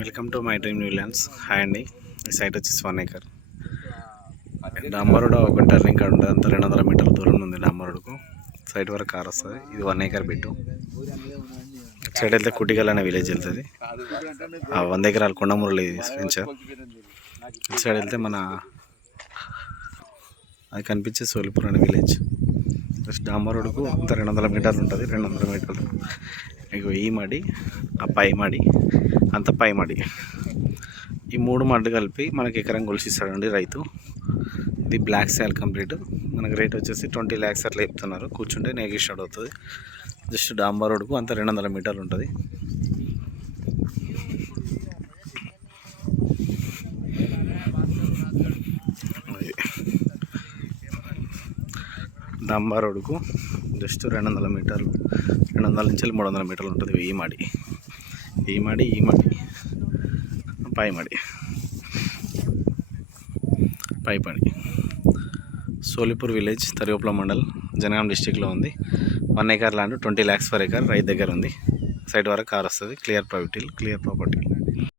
Welcome to my dream new lands. Hi అండి, ఈ site వచ్చేసి 1 acre. డాంబర్ రోడ్ ఒక టర్నింగ్ కాడ ఉంటుంది. అంతా 200 మీటర్ల దూరం ఉంది డాంబర్ రోడ్కు. సైట్ వరకు కార్ వస్తుంది. ఇది 1 acre బిట్టు. సైడ్ వెళ్తే కుటిగల్ అనే విలేజ్ వెళ్తుంది. 100 ఎకరాల కొండమురళి వెంచర్. ఇటు సైడ్ వెళ్తే మన అది కనిపించే సోలిపూర్ అనే విలేజ్. డాంబర్ రోడ్కు అంత 200 మీటర్లు ఉంటుంది. 200 మీటర్లు ఇక ఈ మడి, ఆ పై మడి, అంత పై మడి, ఈ 3 మడ్లు కలిపి మనకి ఎకరం కొలిసిస్తాడండి రైతు. ఇది బ్లాక్ సాయిల్ కంప్లీట్. మనకి రేట్ వచ్చేసి 20 lakhs అట్లా చెప్తున్నారు. కూర్చుంటే నెగోషియేట్ అవుతుంది. జస్ట్ డాంబర్ రోడ్కు అంత 200 మీటర్లు ఉంటుంది. డాంబర్ రోడ్కు జస్ట్ 200 మీటర్లు, 200 నుంచి 300 మీటర్లు ఉంటుంది. ఈ మడి, ఈ మడి, ఈ మడి, పై మడి, పై మడి. సోలిపూర్ విలేజ్, తరిగొప్పల మండల్, జనగాం డిస్టిక్లో ఉంది. 1 acre land, 20 lakhs per acre రైతు దగ్గర ఉంది. సైట్ వరకు కార్ వస్తుంది. Clear property.